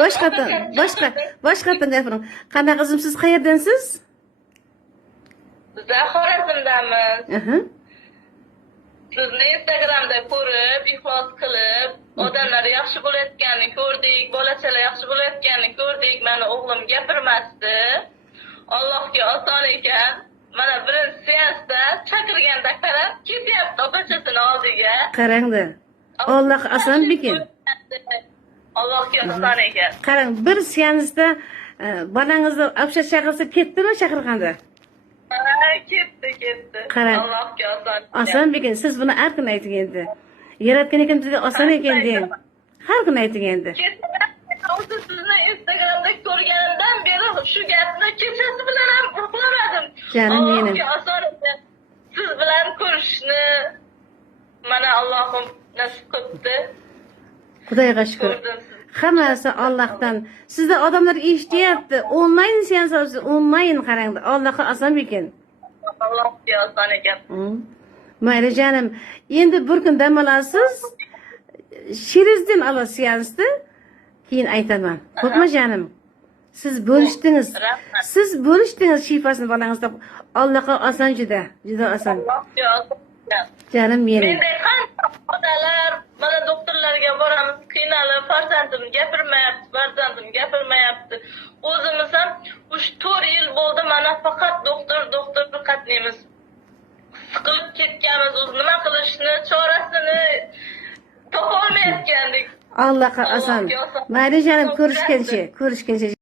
boshqatdan gapiring. Qana qizim, siz qayerdansiz? Biz Xorazmdamiz. Aha. Sizni Instagramda ko'rib, iflos qilib, odamlar yaxshi bo'layotganini ko'rdik, bolachalar yaxshi bo'layotganini ko'rdik. Meni o'g'lim gapirmasdi. Allohga oson ekan. Mana birinchi seansda chaqirganda qarab, ketyapti otachasini oldiga. Qarangda. Alloh oson bekin. Allohga oson ekan. Qarang, bir seansda bolangizni obshat chaqirsa ketdimi chaqirganda? Ketdi. Qarang. Allohga oson. Oson bekin, siz buni har kuni ayting endi. Yaratgan ekan bizga oson ekan deng. Har kuni ayting endi. O'zi sizni Instagramda ko'rganimdan beri shu gapni kechasi bilan ham uxlamadim. Janim menim. Allohga oson ekan. Siz bilan ko'rishni mana Allohim nasib qildi. Xudoga shukr. Hammasi Allohdan. Sizda odamlar eshityapti. Onlayn seans olasiz, onlayn qarang. Allohga oson bekin. Allohga oson ekan. Mayli janim. Endi bir kun dam olasiz. Shirizdin olasiz seansni. Keyin aytaman. Xo'pmi janim? Siz bo'lishdingiz. Siz bo'lishdingiz shifosini bolangizda. Allohga oson juda oson. Allohga oson. Janim mening. Menday qancha otalar mana doktorlarga boramiz, qiynalib, farzandim gapirmayapti. O'zimiz ham 3-4 yil bo'ldi mana faqat doktor qatnaymiz. Siqilib ketganmiz, o'zi nima qilishni, chorasini topolmayotgandik. Allohga oson. Mayli janim, ko'rishguncha.